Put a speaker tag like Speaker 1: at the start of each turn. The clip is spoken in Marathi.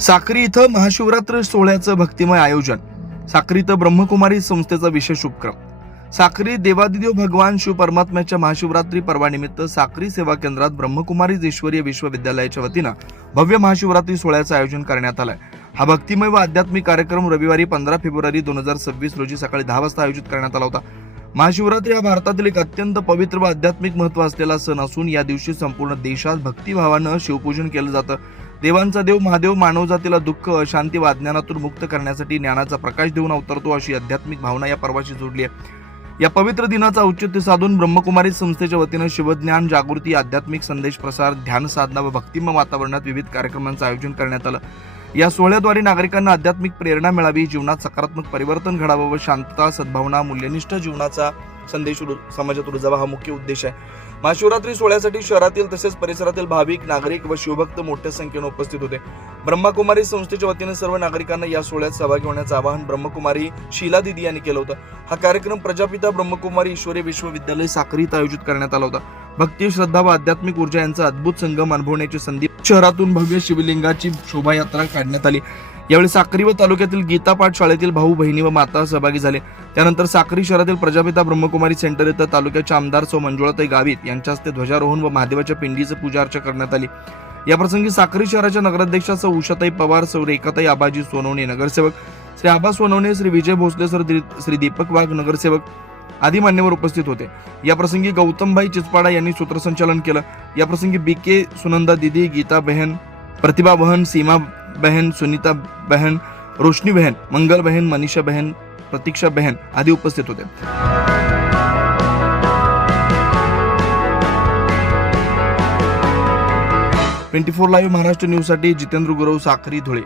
Speaker 1: साक्री इथं महाशिवरात्र सोहळ्याचं भक्तिमय आयोजन. साक्री इथं ब्रह्मकुमारी संस्थेचा विशेष उपक्रम. साक्री देवादिदेव भगवान शिव परमात्म्याच्या महाशिवरात्री पर्वानिमित्त साक्री सेवा केंद्रात ब्रह्मकुमारी ईश्वरीय विश्वविद्यालयाच्या वतीनं भव्य महाशिवरात्री सोहळ्याचं आयोजन करण्यात आलंय. हा भक्तिमय व आध्यात्मिक कार्यक्रम रविवारी पंधरा फेब्रुवारी दोन हजार सव्वीस रोजी सकाळी दहा वाजता आयोजित करण्यात आला होता. महाशिवरात्री हा भारतातील एक अत्यंत पवित्र व आध्यात्मिक महत्त्व असलेला सण असून या दिवशी संपूर्ण देशात भक्तिभावानं शिवपूजन केलं जातं. देवांचा देव महादेव मानवजातीला दुःख अशांती व अज्ञानातून मुक्त करण्यासाठी ज्ञानाचा प्रकाश देऊन अवतरतो अशी आध्यात्मिक भावना या पर्वाशी जोडली आहे. या पवित्र दिनाचा औचित्य साधून ब्रह्मकुमारी संस्थेच्या वतीनं शिवज्ञान जागृती आध्यात्मिक संदेश प्रसार ध्यान साधना व भक्तिमय वातावरणात विविध कार्यक्रमांचं आयोजन करण्यात आलं. या सोहळ्याद्वारे नागरिकांना आध्यात्मिक प्रेरणा मिळावी जीवनात सकारात्मक परिवर्तन घडावं व शांतता सद्भावना मूल्यनिष्ठ जीवनाचा संदेश समाजात रुजावा हा मुख्य उद्देश आहे. महाशिवरात्री सोहळ्यासाठी शहरातील तसेच परिसरातील भाविक नागरिक व शिवभक्त मोठ्या संख्येने उपस्थित होते. ब्रह्मकुमारी संस्थेच्या वतीने सर्व नागरिकांना या सोहळ्यात सहभागी होण्याचं आवाहन ब्रह्मकुमारी शीला दिदी यांनी केलं होतं. हा कार्यक्रम प्रजापिता ब्रह्मकुमारी ईश्वरी विश्वविद्यालय साखरीत आयोजित करण्यात आला होता. भक्ती श्रद्धा व आध्यात्मिक ऊर्जा यांचा अद्भुत संगम अनुभवण्याची संधी शहरातून भव्य शिवलिंगाची शोभायात्रा काढण्यात आली. यावेळी साक्री व तालुक्यातील गीता शाळेतील भाऊ बहिणी व माता सहभागी झाले. त्यानंतर साक्री शहरातील प्रजापिता ब्रह्मकुमारी सेंटर इथं तालुक्याच्या आमदार सौ मंजुळाताई गावित यांच्या हस्ते ध्वजारोहण व महादेवाच्या पिंडीचं पूजा अर्चा करण्यात आली. याप्रसंगी साक्री शहराच्या नगराध्यक्षा सौ उषाताई पवार सौ रेखाताई आबाजी सोनवणे नगरसेवक श्री आबा सोनवणे श्री विजय भोसले सर श्री दीपक वाघ नगरसेवक आदी मान्यवर उपस्थित होते. याप्रसंगी गौतमभाई चिचपाडा यांनी सूत्रसंचालन केलं. याप्रसंगी बी के सुनंदा दिदी गीता बहन प्रतिभा बहन सीमा बहन सुनीता बहन रोशनी बहन मंगल बहन मनीषा बहन प्रतीक्षा बहन आदी उपस्थित होते. ट्वेंटी फोर लाईव्ह महाराष्ट्र न्यूजसाठी जितेंद्र गुरव साखरी धुळे.